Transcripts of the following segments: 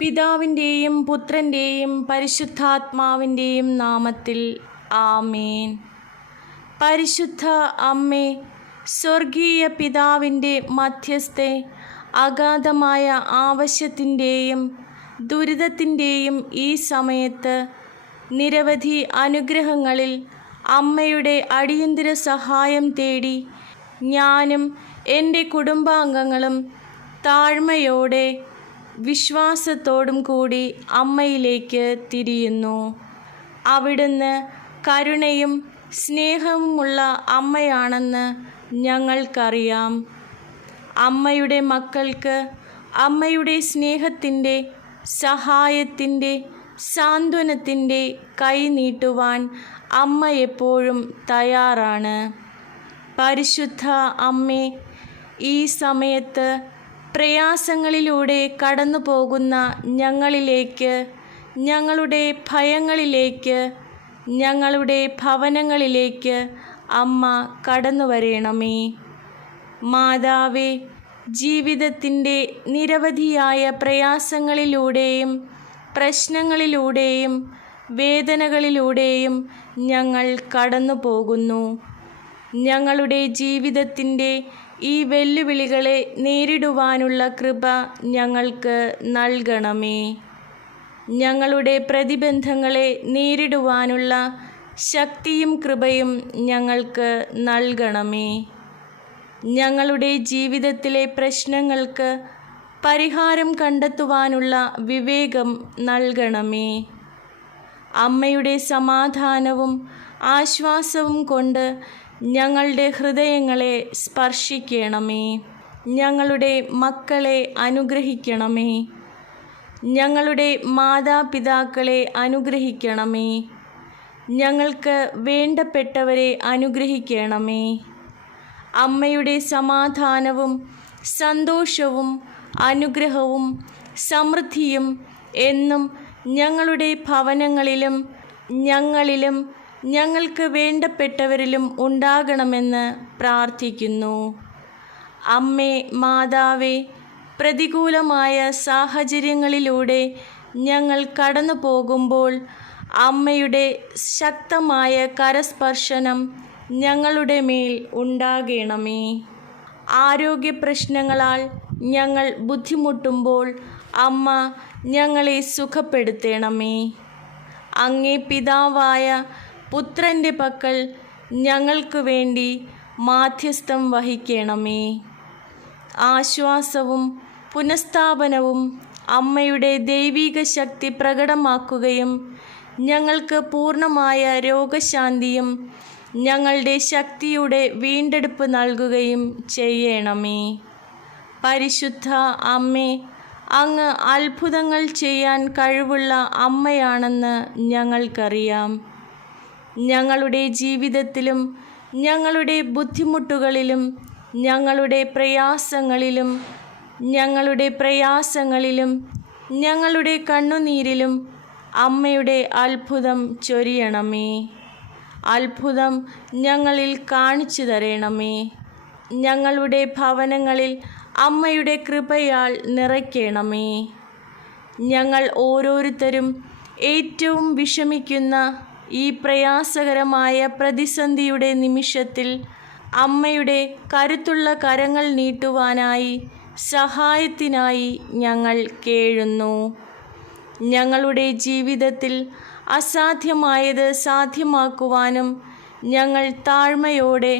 പിതാവിൻ്റെയും പുത്രൻ്റെയും പരിശുദ്ധാത്മാവിൻ്റെയും നാമത്തിൽ ആമേൻ. പരിശുദ്ധ അമ്മേ, സ്വർഗീയ പിതാവിൻ്റെ മധ്യസ്ഥെ, അഗാധമായ ആവശ്യത്തിൻ്റെയും ദുരിതത്തിൻ്റെയും ഈ സമയത്ത് നിരവധി അനുഗ്രഹങ്ങളിൽ അമ്മയുടെ അടിയന്തര സഹായം തേടി ഞാനും എൻ്റെ കുടുംബാംഗങ്ങളും താഴ്മയോടെ വിശ്വാസത്തോടും കൂടി അമ്മയിലേക്ക് തിരിയുന്നു. അവിടുന്ന് കരുണയും സ്നേഹവുമുള്ള അമ്മയാണെന്ന് ഞങ്ങൾക്കറിയാം. അമ്മയുടെ മക്കൾക്ക് അമ്മയുടെ സ്നേഹത്തിൻ്റെ, സഹായത്തിൻ്റെ, സാന്ത്വനത്തിൻ്റെ കൈ നീട്ടുവാൻ അമ്മ എപ്പോഴും തയ്യാറാണ്. പരിശുദ്ധ അമ്മേ, ഈ സമയത്ത് പ്രയാസങ്ങളിലൂടെ കടന്നു പോകുന്ന ഞങ്ങളിലേക്ക്, ഞങ്ങളുടെ ഭയങ്ങളിലേക്ക്, ഞങ്ങളുടെ ഭവനങ്ങളിലേക്ക് അമ്മ കടന്നു വരണമേ. മാതാവേ, ജീവിതത്തിൻ്റെ നിരവധിയായ പ്രയാസങ്ങളിലൂടെയും പ്രശ്നങ്ങളിലൂടെയും വേദനകളിലൂടെയും ഞങ്ങൾ കടന്നു പോകുന്നു. ഞങ്ങളുടെ ജീവിതത്തിൻ്റെ ഈ വെല്ലുവിളികളെ നേരിടുവാനുള്ള കൃപ ഞങ്ങൾക്ക് നൽകണമേ. ഞങ്ങളുടെ പ്രതിബന്ധങ്ങളെ നേരിടുവാനുള്ള ശക്തിയും കൃപയും ഞങ്ങൾക്ക് നൽകണമേ. ഞങ്ങളുടെ ജീവിതത്തിലെ പ്രശ്നങ്ങൾക്ക് പരിഹാരം കണ്ടെത്തുവാനുള്ള വിവേകം നൽകണമേ. അമ്മയുടെ സമാധാനവും ആശ്വാസവും കൊണ്ട് ഞങ്ങളുടെ ഹൃദയങ്ങളെ സ്പർശിക്കണമേ. ഞങ്ങളുടെ മക്കളെ അനുഗ്രഹിക്കണമേ. ഞങ്ങളുടെ മാതാപിതാക്കളെ അനുഗ്രഹിക്കണമേ. ഞങ്ങൾക്ക് വേണ്ടപ്പെട്ടവരെ അനുഗ്രഹിക്കണമേ. അമ്മയുടെ സമാധാനവും സന്തോഷവും അനുഗ്രഹവും സമൃദ്ധിയും എന്നും ഞങ്ങളുടെ ഭവനങ്ങളിലും ഞങ്ങളിലും ഞങ്ങൾക്ക് വേണ്ടപ്പെട്ടവരിലും ഉണ്ടാകണമെന്ന് പ്രാർത്ഥിക്കുന്നു. അമ്മേ മാതാവേ, പ്രതികൂലമായ സാഹചര്യങ്ങളിലൂടെ ഞങ്ങൾ കടന്നു പോകുമ്പോൾ അമ്മയുടെ ശക്തമായ കരസ്പർശനം ഞങ്ങളുടെ മേൽ ഉണ്ടാകണമേ. ആരോഗ്യ പ്രശ്നങ്ങളാൽ ഞങ്ങൾ ബുദ്ധിമുട്ടുമ്പോൾ അമ്മ ഞങ്ങളെ സുഖപ്പെടുത്തണമേ. അങ്ങേ പിതാവായ പുത്രൻ്റെ പക്കൽ ഞങ്ങൾക്ക് വേണ്ടി മാധ്യസ്ഥം വഹിക്കണമേ. ആശ്വാസവും പുനഃസ്ഥാപനവും അമ്മയുടെ ദൈവിക ശക്തി പ്രകടമാക്കുകയും ഞങ്ങൾക്ക് പൂർണ്ണമായ രോഗശാന്തിയും ഞങ്ങളുടെ ശക്തിയുടെ വീണ്ടെടുപ്പ് നൽകുകയും ചെയ്യണമേ. പരിശുദ്ധ അമ്മേ, അങ്ങ് അത്ഭുതങ്ങൾ ചെയ്യാൻ കഴിവുള്ള അമ്മയാണെന്ന് ഞങ്ങൾക്കറിയാം. ഞങ്ങളുടെ ജീവിതത്തിലും ഞങ്ങളുടെ ബുദ്ധിമുട്ടുകളിലും ഞങ്ങളുടെ പ്രയാസങ്ങളിലും ഞങ്ങളുടെ കണ്ണുനീരിലും അമ്മയുടെ അത്ഭുതം ചൊരിയണമേ. അത്ഭുതം ഞങ്ങളിൽ കാണിച്ചു തരണമേ. ഞങ്ങളുടെ ഭവനങ്ങളിൽ അമ്മയുടെ കൃപയാൽ നിറയ്ക്കണമേ. ഞങ്ങൾ ഓരോരുത്തരും ഏറ്റവും വിഷമിക്കുന്ന ഈ പ്രയാസകരമായ പ്രതിസന്ധിയുടെ നിമിഷത്തിൽ അമ്മയുടെ കരുത്തുള്ള കരങ്ങൾ നീട്ടുവാനായി, സഹായത്തിനായി ഞങ്ങൾ കേഴുന്നു. ഞങ്ങളുടെ ജീവിതത്തിൽ അസാധ്യമായത് സാധ്യമാക്കുവാനും ഞങ്ങൾ താഴ്മയോടെ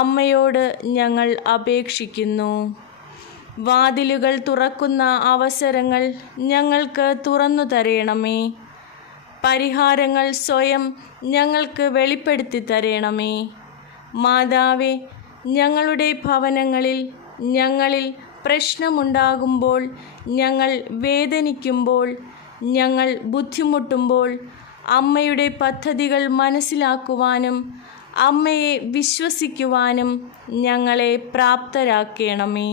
അമ്മയോട് ഞങ്ങൾ അപേക്ഷിക്കുന്നു. വാതിലുകൾ തുറക്കുന്ന അവസരങ്ങൾ ഞങ്ങൾക്ക് തുറന്നു തരണമേ. പരിഹാരങ്ങൾ സ്വയം ഞങ്ങൾക്ക് വെളിപ്പെടുത്തി തരണമേ. മാതാവേ, ഞങ്ങളുടെ ഭവനങ്ങളിൽ ഞങ്ങളിൽ പ്രശ്നമുണ്ടാകുമ്പോൾ, ഞങ്ങൾ വേദനിക്കുമ്പോൾ, ഞങ്ങൾ ബുദ്ധിമുട്ടുമ്പോൾ അമ്മയുടെ പദ്ധതികൾ മനസ്സിലാക്കുവാനും അമ്മയെ വിശ്വസിക്കുവാനും ഞങ്ങളെ പ്രാപ്തരാക്കണമേ.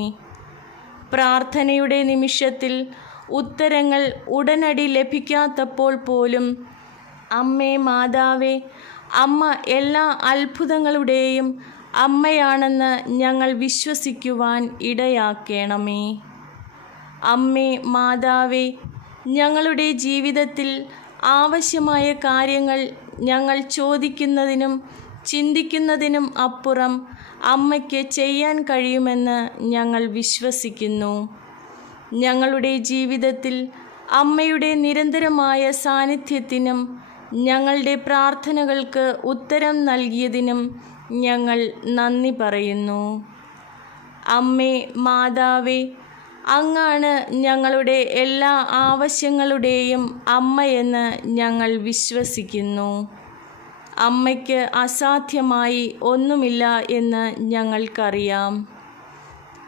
പ്രാർത്ഥനയുടെ നിമിഷത്തിൽ ഉത്തരങ്ങൾ ഉടനടി ലഭിക്കാത്തപ്പോൾ പോലും അമ്മേ മാതാവേ, അമ്മ എല്ലാ അത്ഭുതങ്ങളുടെയും അമ്മയാണെന്ന് ഞങ്ങൾ വിശ്വസിക്കുവാൻ ഇടയാക്കണമേ. അമ്മേ മാതാവേ, ഞങ്ങളുടെ ജീവിതത്തിൽ ആവശ്യമായ കാര്യങ്ങൾ ഞങ്ങൾ ചോദിക്കുന്നതിനും ചിന്തിക്കുന്നതിനും അപ്പുറം അമ്മയ്ക്ക് ചെയ്യാൻ കഴിയുമെന്ന് ഞങ്ങൾ വിശ്വസിക്കുന്നു. ഞങ്ങളുടെ ജീവിതത്തിൽ അമ്മയുടെ നിരന്തരമായ സാന്നിധ്യത്തിനും ഞങ്ങളുടെ പ്രാർത്ഥനകൾക്ക് ഉത്തരം നൽകിയതിനും ഞങ്ങൾ നന്ദി പറയുന്നു. അമ്മേ മാതാവേ, അങ്ങാണ് ഞങ്ങളുടെ എല്ലാ ആവശ്യങ്ങളുടെയും അമ്മയെന്ന് ഞങ്ങൾ വിശ്വസിക്കുന്നു. അമ്മയ്ക്ക് അസാധ്യമായി ഒന്നുമില്ല എന്ന് ഞങ്ങൾക്കറിയാം.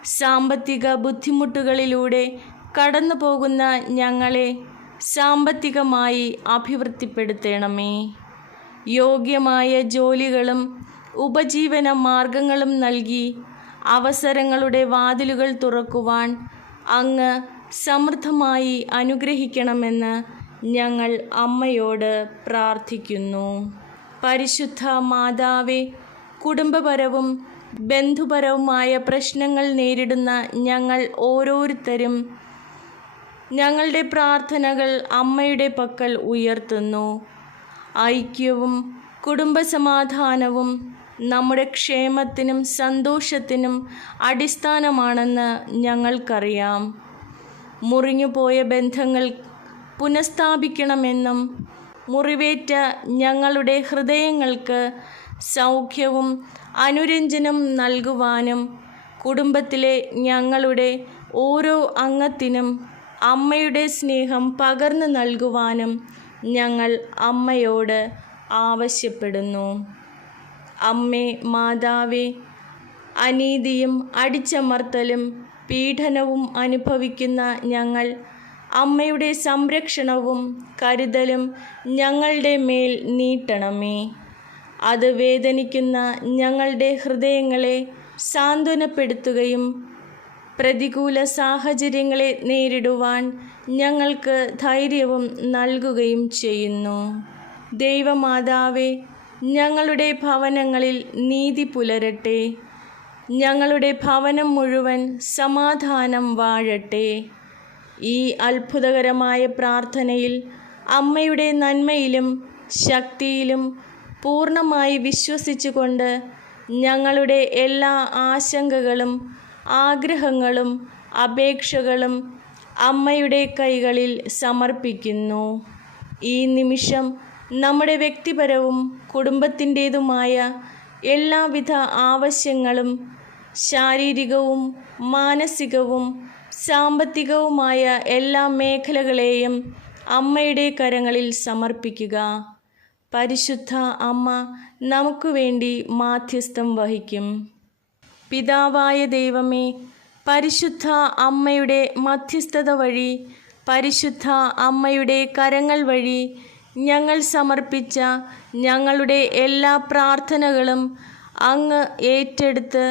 സാമ്പത്തിക ബുദ്ധിമുട്ടുകളിലൂടെ കടന്നു പോകുന്ന ഞങ്ങളെ സാമ്പത്തികമായി അഭിവൃദ്ധിപ്പെടുത്തണമേ. യോഗ്യമായ ജോലികളും ഉപജീവന മാർഗങ്ങളും നൽകി അവസരങ്ങളുടെ വാതിലുകൾ തുറക്കുവാൻ അങ്ങ് സമൃദ്ധമായി അനുഗ്രഹിക്കണമെന്ന് ഞങ്ങൾ അമ്മയോട് പ്രാർത്ഥിക്കുന്നു. പരിശുദ്ധ മാതാവേ, കുടുംബപരവും ബന്ധുപരവുമായ പ്രശ്നങ്ങൾ നേരിടുന്ന ഞങ്ങൾ ഓരോരുത്തരും ഞങ്ങളുടെ പ്രാർത്ഥനകൾ അമ്മയുടെ പക്കൽ ഉയർത്തുന്നു. ഐക്യവും കുടുംബസമാധാനവും നമ്മുടെ ക്ഷേമത്തിനും സന്തോഷത്തിനും അടിസ്ഥാനമാണെന്ന് ഞങ്ങൾക്കറിയാം. മുറിഞ്ഞുപോയ ബന്ധങ്ങൾ പുനഃസ്ഥാപിക്കണമെന്നും മുറിവേറ്റ ഞങ്ങളുടെ ഹൃദയങ്ങൾക്ക് സൗഖ്യവും അനുരഞ്ജനം നൽകുവാനും കുടുംബത്തിലെ ഞങ്ങളുടെ ഓരോ അംഗത്തിനും അമ്മയുടെ സ്നേഹം പകർന്നു നൽകുവാനും ഞങ്ങൾ അമ്മയോട് ആവശ്യപ്പെടുന്നു. അമ്മേ മാതാവേ, അനീതിയും അടിച്ചമർത്തലും പീഡനവും അനുഭവിക്കുന്ന ഞങ്ങൾ അമ്മയുടെ സംരക്ഷണവും കരുതലും ഞങ്ങളുടെ മേൽ നീട്ടണമേ. അത് വേദനിക്കുന്ന ഞങ്ങളുടെ ഹൃദയങ്ങളെ സാന്ത്വനപ്പെടുത്തുകയും പ്രതികൂല സാഹചര്യങ്ങളെ നേരിടുവാൻ ഞങ്ങൾക്ക് ധൈര്യവും നൽകുകയും ചെയ്യുന്നു. ദൈവമാതാവേ, ഞങ്ങളുടെ ഭവനങ്ങളിൽ നീതി പുലരട്ടെ. ഞങ്ങളുടെ ഭവനം മുഴുവൻ സമാധാനം വാഴട്ടെ. ഈ അത്ഭുതകരമായ പ്രാർത്ഥനയിൽ അമ്മയുടെ നന്മയിലും ശക്തിയിലും പൂർണ്ണമായി വിശ്വസിച്ചുകൊണ്ട് ഞങ്ങളുടെ എല്ലാ ആശങ്കകളും ആഗ്രഹങ്ങളും അപേക്ഷകളും അമ്മയുടെ കൈകളിൽ സമർപ്പിക്കുന്നു. ഈ നിമിഷം നമ്മുടെ വ്യക്തിപരവും കുടുംബത്തിൻ്റേതുമായ എല്ലാവിധ ആവശ്യങ്ങളും ശാരീരികവും മാനസികവും സാമ്പത്തികവുമായ എല്ലാ മേഖലകളെയും അമ്മയുടെ കരങ്ങളിൽ സമർപ്പിക്കുക. പരിശുദ്ധ അമ്മ നമുക്ക് വേണ്ടി മാധ്യസ്ഥം വഹിക്കും. പിതാവായ ദൈവമേ, പരിശുദ്ധ അമ്മയുടെ മധ്യസ്ഥത വഴി, പരിശുദ്ധ അമ്മയുടെ കരങ്ങൾ വഴി ഞങ്ങൾ സമർപ്പിച്ച ഞങ്ങളുടെ എല്ലാ പ്രാർത്ഥനകളും അങ്ങ് ഏറ്റെടുത്ത്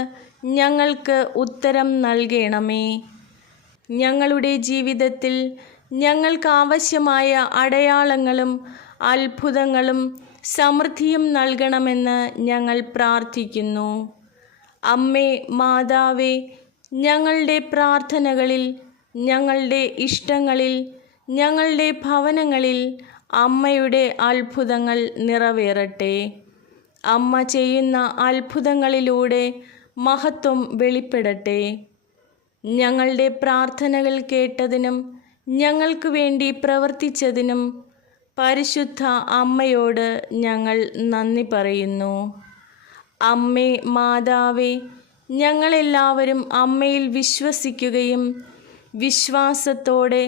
ഞങ്ങൾക്ക് ഉത്തരം നൽകണമേ. ഞങ്ങളുടെ ജീവിതത്തിൽ ഞങ്ങൾക്കാവശ്യമായ അടയാളങ്ങളും അത്ഭുതങ്ങളും സമൃദ്ധിയും നൽകണമെന്ന് ഞങ്ങൾ പ്രാർത്ഥിക്കുന്നു. അമ്മേ മാതാവേ, ഞങ്ങളുടെ പ്രാർത്ഥനകളിൽ, ഞങ്ങളുടെ ഇഷ്ടങ്ങളിൽ, ഞങ്ങളുടെ ഭവനങ്ങളിൽ അമ്മയുടെ അത്ഭുതങ്ങൾ നിറവേറട്ടെ. അമ്മ ചെയ്യുന്ന അത്ഭുതങ്ങളിലൂടെ മഹത്വം വെളിപ്പെടട്ടെ. ഞങ്ങളുടെ പ്രാർത്ഥനകൾ കേട്ടതിനും ഞങ്ങൾക്ക് വേണ്ടി പ്രവർത്തിച്ചതിനും പരിശുദ്ധ അമ്മയോട് ഞങ്ങൾ നന്ദി പറയുന്നു. അമ്മേ മാതാവേ, ഞങ്ങളെല്ലാവരും അമ്മയിൽ വിശ്വസിക്കുകയും വിശ്വാസത്തോടെ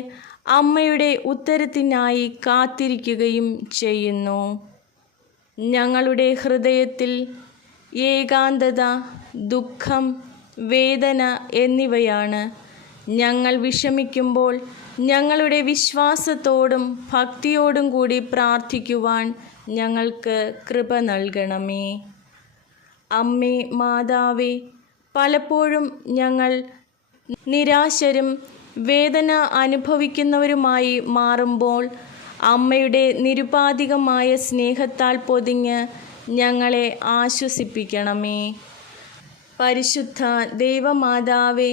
അമ്മയുടെ ഉത്തരത്തിനായി കാത്തിരിക്കുകയും ചെയ്യുന്നു. ഞങ്ങളുടെ ഹൃദയത്തിൽ ഏകാന്തത, ദുഃഖം, വേദന എന്നിവയാണ്. ഞങ്ങൾ വിഷമിക്കുമ്പോൾ ഞങ്ങളുടെ വിശ്വാസത്തോടും ഭക്തിയോടും കൂടി പ്രാർത്ഥിക്കുവാൻ ഞങ്ങൾക്ക് കൃപ നൽകണമേ. അമ്മേ മാതാവേ, പലപ്പോഴും ഞങ്ങൾ നിരാശരും വേദന അനുഭവിക്കുന്നവരുമായി മാറുമ്പോൾ അമ്മയുടെ നിരുപാധികമായ സ്നേഹത്താൽ പൊതിഞ്ഞ് ഞങ്ങളെ ആശ്വസിപ്പിക്കണമേ. പരിശുദ്ധ ദൈവമാതാവേ,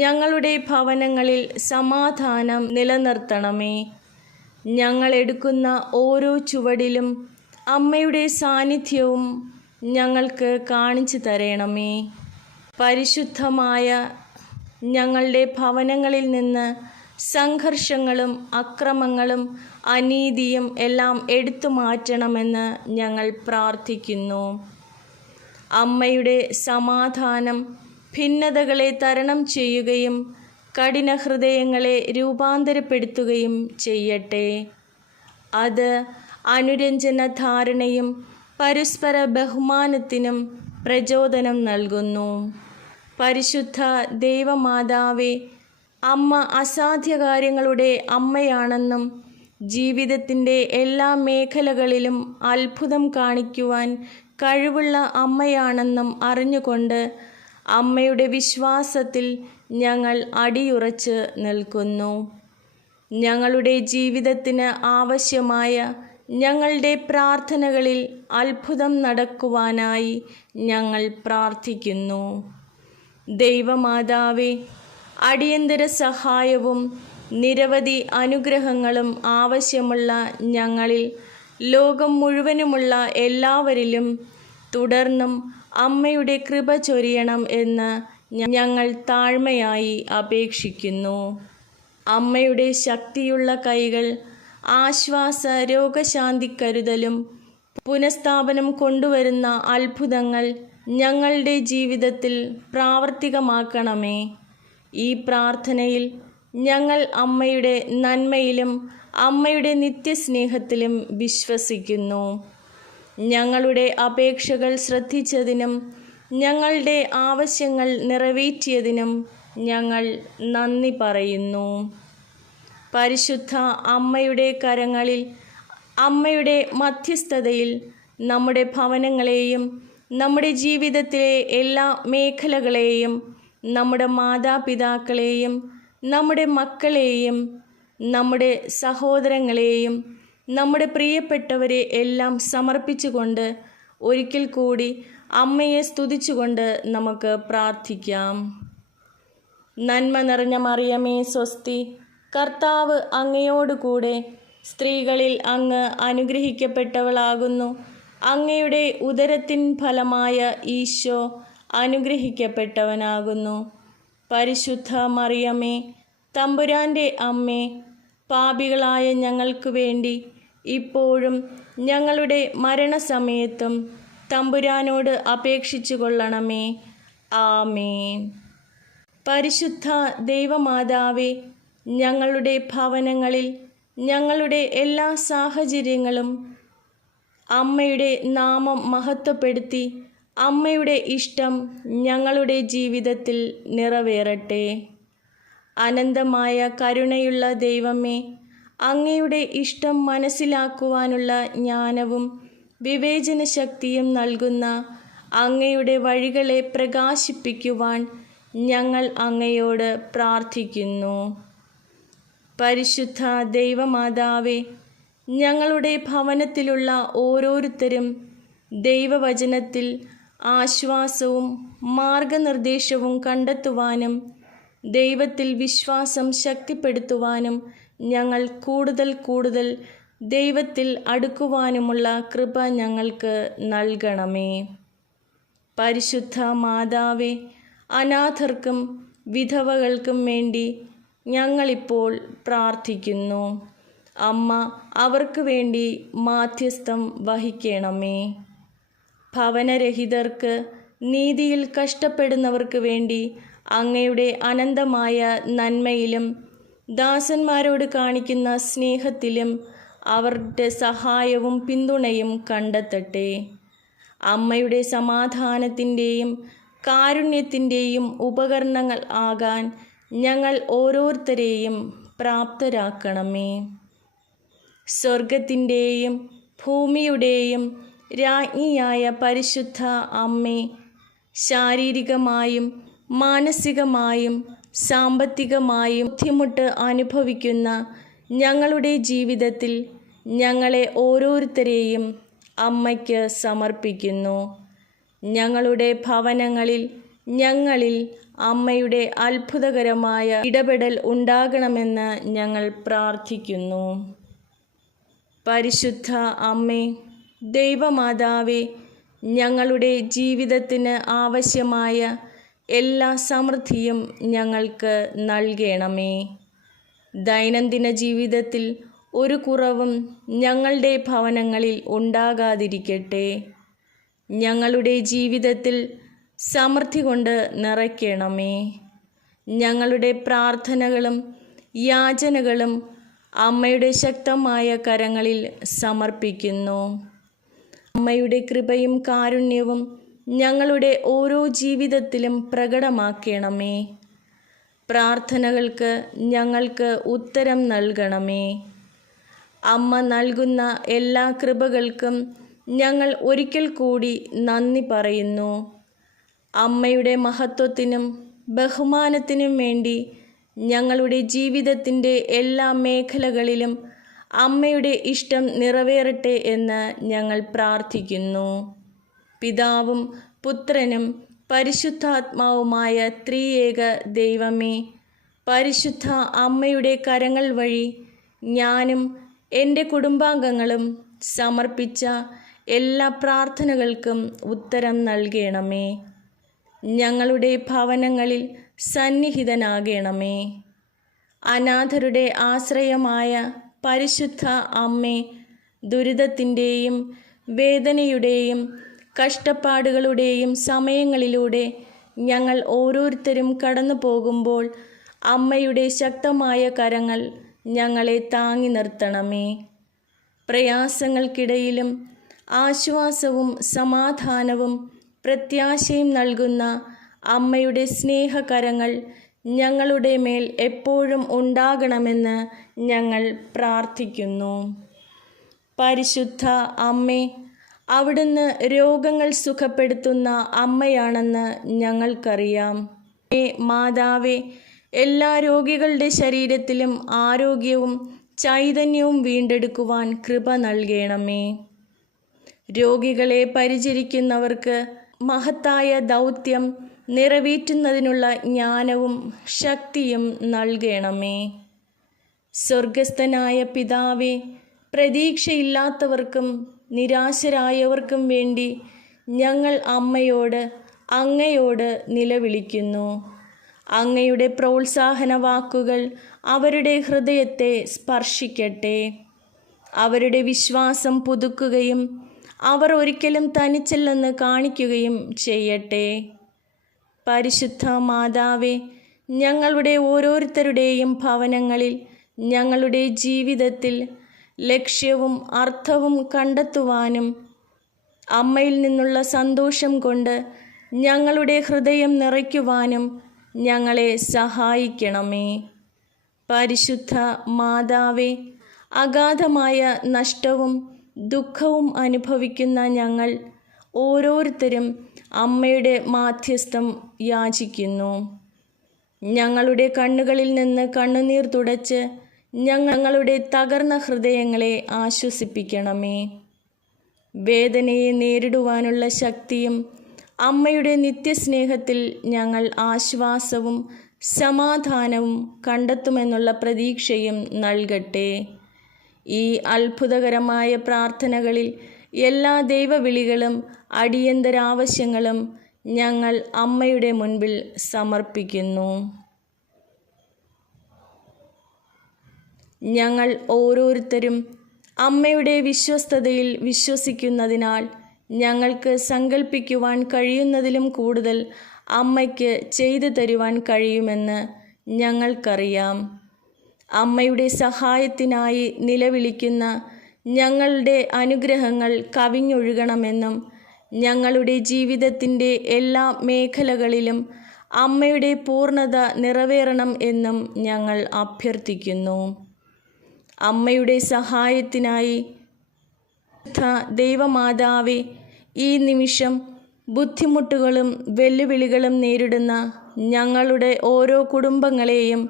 ഞങ്ങളുടെ ഭവനങ്ങളിൽ സമാധാനം നിലനിർത്തണമേ. ഞങ്ങൾ എടുക്കുന്ന ഓരോ ചുവടിലും അമ്മയുടെ സാന്നിധ്യവും ഞങ്ങൾക്ക് കാണിച്ചു തരണമേ. പരിശുദ്ധമായ ഞങ്ങളുടെ ഭവനങ്ങളിൽ നിന്ന് സംഘർഷങ്ങളും അക്രമങ്ങളും അനീതിയും എല്ലാം എടുത്തു മാറ്റണമെന്ന് ഞങ്ങൾ പ്രാർത്ഥിക്കുന്നു. അമ്മയുടെ സമാധാനം ഭിന്നതകളെ തരണം ചെയ്യുകയും കഠിന ഹൃദയങ്ങളെ രൂപാന്തരപ്പെടുത്തുകയും ചെയ്യട്ടെ. അത് അനുരഞ്ജന ധാരണയും പരസ്പര ബഹുമാനത്തിനും പ്രചോദനം നൽകുന്നു. പരിശുദ്ധ ദൈവമാതാവേ, അമ്മ അസാധ്യകാര്യങ്ങളുടെ അമ്മയാണെന്നും ജീവിതത്തിൻ്റെ എല്ലാ മേഖലകളിലും അത്ഭുതം കാണിക്കുവാൻ കഴിവുള്ള അമ്മയാണെന്നും അറിഞ്ഞുകൊണ്ട് അമ്മയുടെ വിശ്വാസത്തിൽ ഞങ്ങൾ അടിയുറച്ച് നിൽക്കുന്നു. ഞങ്ങളുടെ ജീവിതത്തിന് ആവശ്യമായ ഞങ്ങളുടെ പ്രാർത്ഥനകളിൽ അത്ഭുതം നടക്കുവാനായി ഞങ്ങൾ പ്രാർത്ഥിക്കുന്നു. ദൈവമാതാവേ, അടിയന്തര സഹായവും നിരവധി അനുഗ്രഹങ്ങളും ആവശ്യമുള്ള ഞങ്ങളിൽ ലോകം മുഴുവനുമുള്ള എല്ലാവരിലും തുടർന്നും അമ്മയുടെ കൃപ ചൊരിയണം എന്ന് ഞങ്ങൾ താഴ്മയായി അപേക്ഷിക്കുന്നു. അമ്മയുടെ ശക്തിയുള്ള കൈകൾ ആശ്വാസ രോഗശാന്തി കരുതലും പുനഃസ്ഥാപനം കൊണ്ടുവരുന്ന അത്ഭുതങ്ങൾ ഞങ്ങളുടെ ജീവിതത്തിൽ പ്രാവർത്തികമാക്കണമേ. ഈ പ്രാർത്ഥനയിൽ ഞങ്ങൾ അമ്മയുടെ നന്മയിലും അമ്മയുടെ നിത്യസ്നേഹത്തിലും വിശ്വസിക്കുന്നു. ഞങ്ങളുടെ അപേക്ഷകൾ ശ്രദ്ധിച്ചതിനും ഞങ്ങളുടെ ആവശ്യങ്ങൾ നിറവേറ്റിയതിനും ഞങ്ങൾ നന്ദി പറയുന്നു. പരിശുദ്ധ അമ്മയുടെ കരങ്ങളിൽ, അമ്മയുടെ മധ്യസ്ഥതയിൽ നമ്മുടെ ഭവനങ്ങളെയും നമ്മുടെ ജീവിതത്തിലെ എല്ലാ മേഖലകളെയും, നമ്മുടെ മാതാപിതാക്കളെയും നമ്മുടെ മക്കളെയും നമ്മുടെ സഹോദരങ്ങളെയും നമ്മുടെ പ്രിയപ്പെട്ടവരെ എല്ലാം സമർപ്പിച്ചുകൊണ്ട് ഒരിക്കൽ കൂടി അമ്മയെ സ്തുതിച്ചുകൊണ്ട് നമുക്ക് പ്രാർത്ഥിക്കാം. നന്മ നിറഞ്ഞ മറിയമേ സ്വസ്തി, കർത്താവ് അങ്ങയോടുകൂടെ സ്ത്രീകളിൽ അങ്ങ് അനുഗ്രഹിക്കപ്പെട്ടവളാകുന്നു. അങ്ങയുടെ ഉദരത്തിൻ ഫലമായ ഈശോ അനുഗ്രഹിക്കപ്പെട്ടവനാകുന്നു. പരിശുദ്ധ മറിയമേ, തമ്പുരാൻ്റെ അമ്മേ, പാപികളായ ഞങ്ങൾക്ക് വേണ്ടി ഇപ്പോഴും ഞങ്ങളുടെ മരണസമയത്തും തമ്പുരാനോട് അപേക്ഷിച്ചു കൊള്ളണമേ. ആമേൻ. പരിശുദ്ധ ദൈവമാതാവേ, ഞങ്ങളുടെ ഭവനങ്ങളിൽ ഞങ്ങളുടെ എല്ലാ സാഹചര്യങ്ങളും അമ്മയുടെ നാമം മഹത്വപ്പെടുത്തി അമ്മയുടെ ഇഷ്ടം ഞങ്ങളുടെ ജീവിതത്തിൽ നിറവേറട്ടെ. അനന്തമായ കരുണയുള്ള ദൈവമേ, അങ്ങയുടെ ഇഷ്ടം മനസ്സിലാക്കുവാനുള്ള ജ്ഞാനവും വിവേചന ശക്തിയും നൽകുന്ന അങ്ങയുടെ വഴികളെ പ്രകാശിപ്പിക്കുവാൻ ഞങ്ങൾ അങ്ങയോട് പ്രാർത്ഥിക്കുന്നു. പരിശുദ്ധ ദൈവമാതാവേ, ഞങ്ങളുടെ ഭവനത്തിലുള്ള ഓരോരുത്തരും ദൈവവചനത്തിൽ ആശ്വാസവും മാർഗനിർദ്ദേശവും കണ്ടെത്തുവാനും ദൈവത്തിൽ വിശ്വാസം ശക്തിപ്പെടുത്തുവാനും ഞങ്ങൾ കൂടുതൽ ദൈവത്തിൽ അടുക്കുവാനുമുള്ള കൃപ ഞങ്ങൾക്ക് നൽകണമേ. പരിശുദ്ധ മാതാവേ, അനാഥർക്കും വിധവകൾക്കും വേണ്ടി ഞങ്ങളിപ്പോൾ പ്രാർത്ഥിക്കുന്നു. അമ്മ അവർക്ക് വേണ്ടി മാധ്യസ്ഥം വഹിക്കണമേ. ഭവനരഹിതർക്ക്, നീതിയിൽ കഷ്ടപ്പെടുന്നവർക്ക് വേണ്ടി അങ്ങയുടെ അനന്തമായ നന്മയിലും ദാസന്മാരോട് കാണിക്കുന്ന സ്നേഹത്തിലും അവരുടെ സഹായവും പിന്തുണയും കണ്ടെത്തട്ടെ. അമ്മയുടെ സമാധാനത്തിൻ്റെയും കാരുണ്യത്തിൻ്റെയും ഉപകരണങ്ങൾ ആകാൻ ഞങ്ങൾ ഓരോരുത്തരെയും പ്രാപ്തരാക്കണമേ. സ്വർഗത്തിൻ്റെയും ഭൂമിയുടെയും രാജ്ഞിയായ പരിശുദ്ധ അമ്മേ, ശാരീരികമായും മാനസികമായും സാമ്പത്തികമായും ബുദ്ധിമുട്ട് അനുഭവിക്കുന്ന ഞങ്ങളുടെ ജീവിതത്തിൽ ഞങ്ങളെ ഓരോരുത്തരെയും അമ്മയ്ക്ക് സമർപ്പിക്കുന്നു. ഞങ്ങളുടെ ഭവനങ്ങളിൽ ഞങ്ങളിൽ അമ്മയുടെ അത്ഭുതകരമായ ഇടപെടൽ ഉണ്ടാകണമെന്ന് ഞങ്ങൾ പ്രാർത്ഥിക്കുന്നു. പരിശുദ്ധ അമ്മേ, ദൈവമാതാവേ, ഞങ്ങളുടെ ജീവിതത്തിന് ആവശ്യമായ എല്ലാ സമൃദ്ധിയും ഞങ്ങൾക്ക് നൽകണമേ. ദൈനംദിന ജീവിതത്തിൽ ഒരു കുറവും ഞങ്ങളുടെ ഭവനങ്ങളിൽ ഉണ്ടാകാതിരിക്കട്ടെ. ഞങ്ങളുടെ ജീവിതത്തിൽ സമൃദ്ധി കൊണ്ട് നിറയ്ക്കണമേ. ഞങ്ങളുടെ പ്രാർത്ഥനകളും യാചനകളും അമ്മയുടെ ശക്തമായ കരങ്ങളിൽ സമർപ്പിക്കുന്നു. അമ്മയുടെ കൃപയും കാരുണ്യവും ഞങ്ങളുടെ ഓരോ ജീവിതത്തിലും പ്രകടമാക്കണമേ. പ്രാർത്ഥനകൾക്ക് ഞങ്ങൾക്ക് ഉത്തരം നൽകണമേ. അമ്മ നൽകുന്ന എല്ലാ കൃപകൾക്കും ഞങ്ങൾ ഒരിക്കൽ കൂടി നന്ദി പറയുന്നു. അമ്മയുടെ മഹത്വത്തിനും ബഹുമാനത്തിനും വേണ്ടി ഞങ്ങളുടെ ജീവിതത്തിൻ്റെ എല്ലാ മേഖലകളിലും അമ്മയുടെ ഇഷ്ടം നിറവേറട്ടെ എന്ന് ഞങ്ങൾ പ്രാർത്ഥിക്കുന്നു. പിതാവും പുത്രനും പരിശുദ്ധാത്മാവുമായ ത്രിയേക ദൈവമേ, പരിശുദ്ധ അമ്മയുടെ കരങ്ങൾ വഴി ഞാനും എൻ്റെ കുടുംബാംഗങ്ങളും സമർപ്പിച്ച എല്ലാ പ്രാർത്ഥനകൾക്കും ഉത്തരം നൽകണമേ. ഞങ്ങളുടെ ഭവനങ്ങളിൽ സന്നിഹിതനാകണമേ. അനാഥരുടെ ആശ്രയമായ പരിശുദ്ധ അമ്മേ, ദുരിതത്തിൻ്റെയും വേദനയുടെയും കഷ്ടപ്പാടുകളുടെയും സമയങ്ങളിലൂടെ ഞങ്ങൾ ഓരോരുത്തരും കടന്നു പോകുമ്പോൾ അമ്മയുടെ ശക്തമായ കരങ്ങൾ ഞങ്ങളെ താങ്ങി നിർത്തണമേ. പ്രയാസങ്ങൾക്കിടയിലും ആശ്വാസവും സമാധാനവും പ്രത്യാശയും നൽകുന്ന അമ്മയുടെ സ്നേഹകരങ്ങൾ ഞങ്ങളുടെ മേൽ എപ്പോഴും ഉണ്ടാകണമെന്ന് ഞങ്ങൾ പ്രാർത്ഥിക്കുന്നു. പരിശുദ്ധ അമ്മേ, അവിടുന്ന് രോഗങ്ങൾ സുഖപ്പെടുത്തുന്ന അമ്മയാണെന്ന് ഞങ്ങൾക്കറിയാം. മാതാവേ, എല്ലാ രോഗികളുടെ ശരീരത്തിലും ആരോഗ്യവും ചൈതന്യവും വീണ്ടെടുക്കുവാൻ കൃപ നൽകണമേ. രോഗികളെ പരിചരിക്കുന്നവർക്ക് മഹത്തായ ദൗത്യം നിറവേറ്റുന്നതിനുള്ള ജ്ഞാനവും ശക്തിയും നൽകണമേ. സ്വർഗസ്ഥനായ പിതാവേ, പ്രതീക്ഷയില്ലാത്തവർക്കും നിരാശരായവർക്കും വേണ്ടി ഞങ്ങൾ അങ്ങയോട് നിലവിളിക്കുന്നു. അങ്ങയുടെ പ്രോത്സാഹന വാക്കുകൾ അവരുടെ ഹൃദയത്തെ സ്പർശിക്കട്ടെ. അവരുടെ വിശ്വാസം പുതുക്കുകയും അവർ ഒരിക്കലും തനിച്ചല്ലെന്ന് കാണിക്കുകയും ചെയ്യട്ടെ. പരിശുദ്ധ മാതാവേ, ഞങ്ങളുടെ ഓരോരുത്തരുടെയും ഭവനങ്ങളിൽ ഞങ്ങളുടെ ജീവിതത്തിൽ ലക്ഷ്യവും അർത്ഥവും കണ്ടെത്തുവാനും അമ്മയിൽ നിന്നുള്ള സന്തോഷം കൊണ്ട് ഞങ്ങളുടെ ഹൃദയം നിറയ്ക്കുവാനും ഞങ്ങളെ സഹായിക്കണമേ. പരിശുദ്ധ മാതാവേ, അഗാധമായ നഷ്ടവും ദുഃഖവും അനുഭവിക്കുന്ന ഞങ്ങൾ ഓരോരുത്തരും അമ്മയുടെ മാധ്യസ്ഥം യാചിക്കുന്നു. ഞങ്ങളുടെ കണ്ണുകളിൽ നിന്ന് കണ്ണുനീർ തുടച്ച് ഞങ്ങളുടെ തകർന്ന ഹൃദയങ്ങളെ ആശ്വസിപ്പിക്കണമേ. വേദനയെ നേരിടുവാനുള്ള ശക്തിയും അമ്മയുടെ നിത്യസ്നേഹത്തിൽ ഞങ്ങൾ ആശ്വാസവും സമാധാനവും കണ്ടെത്തുമെന്നുള്ള പ്രതീക്ഷയും നൽകട്ടെ. ഈ അത്ഭുതകരമായ പ്രാർത്ഥനകളിൽ എല്ലാ ദൈവവിളികളും അടിയന്തരാവശ്യങ്ങളും ഞങ്ങൾ അമ്മയുടെ മുൻപിൽ സമർപ്പിക്കുന്നു. ഞങ്ങൾ ഓരോരുത്തരും അമ്മയുടെ വിശ്വസ്തതയിൽ വിശ്വസിക്കുന്നതിനാൽ ഞങ്ങൾക്ക് സങ്കല്പിക്കുവാൻ കഴിയുന്നതിലും കൂടുതൽ അമ്മയ്ക്ക് ചെയ്തു തരുവാൻ കഴിയുമെന്ന് ഞങ്ങൾക്കറിയാം. അമ്മയുടെ സഹായത്തിനായി നിലവിളിക്കുന്ന ഞങ്ങളുടെ അനുഗ്രഹങ്ങൾ കവിഞ്ഞൊഴുകണമെന്നും ഞങ്ങളുടെ ജീവിതത്തിൻ്റെ എല്ലാ മേഖലകളിലും അമ്മയുടെ പൂർണ്ണത നിറവേറണം എന്നും ഞങ്ങൾ അഭ്യർത്ഥിക്കുന്നു. അമ്മയുടെ സഹായത്തിനായി ദൈവമാതാവേ, ഈ നിമിഷം ബുദ്ധിമുട്ടുകളും വെല്ലുവിളികളും നേരിടുന്ന ഞങ്ങളുടെ ഓരോ കുടുംബങ്ങളെയും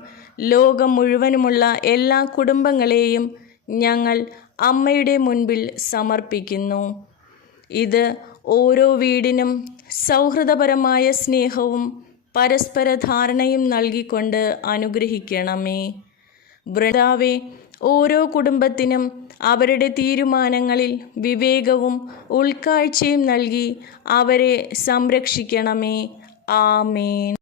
ലോകം മുഴുവനുമുള്ള എല്ലാ കുടുംബങ്ങളെയും ഞങ്ങൾ അമ്മയുടെ മുൻപിൽ സമർപ്പിക്കുന്നു. ഇത് ഓരോ വീടിനും സൗഹൃദപരമായ സ്നേഹവും പരസ്പര ധാരണയും നൽകിക്കൊണ്ട് അനുഗ്രഹിക്കണമേ. വൃന്ദാവേ, ഓരോ കുടുംബത്തിനും അവരുടെ തീരുമാനങ്ങളിൽ വിവേകവും ഉൾക്കാഴ്ചയും നൽകി അവരെ സംരക്ഷിക്കണമേ. ആമേൻ.